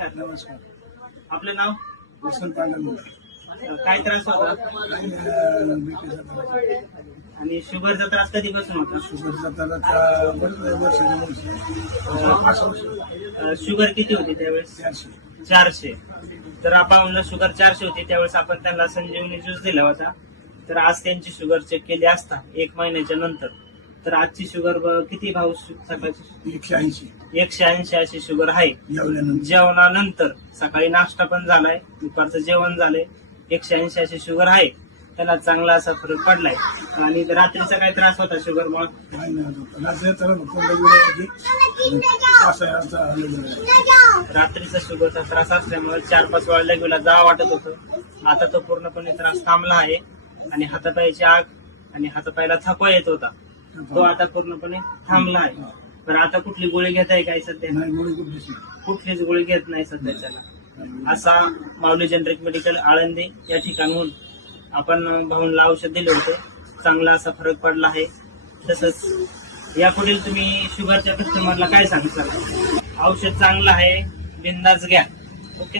नमस्कार. नमस्कार. आपलं नाव? वसंत पांडुरंग. काय त्रास होता बीपीचा त्रास. आणि शुगरचा त्रास कधीपासून होता? शुगरचा त्रास वर्षाच्या शुगर किती होती त्यावेळेस? 400. 400. तर आपण शुगर 400 होती त्यावेळेस आपण त्यांना संजीवनी ज्यूस दिला होता. तर आज त्यांची शुगर चेक केली असता 1 महिन्याच्या नंतर, तर आजची शुगर किती भाव सकाळची? 180. 180 अशी शुगर आहे. जेवल्यानंतर जेवणानंतर सकाळी नाश्ता पण झालाय, दुपारचं जेवण झालंय, 180 अशी शुगर आहे. त्याला चांगला असा फरक पडलाय. आणि रात्रीचा काय त्रास होता शुगर मुळे? नाही ना, रात्री तर फक्त रात्रीचा शुगरचा त्रास असल्यामुळे 4-5 वेळा लगेला जावं वाटत होतं. आता तो पूर्णपणे त्रास थांबला आहे. आणि हातापायाची आग आणि हातापायाला थकवा येत होता, तो आता पूर्णपणे थांबला आहे. पण आता कुठली गोळी घेत आहे काय सध्या? कुठलीच गोळी घेत नाही सध्याच्याला. असा माऊली जनरिक मेडिकल आळंदी या ठिकाणहून आपण भाऊंला औषध दिले होते. चांगला असा फरक पडला आहे. तसंच यापुढील तुम्ही शुगरच्या कस्टमरला काय सांगता? औषध चांगलं आहे, बिंदास घ्या. ओके.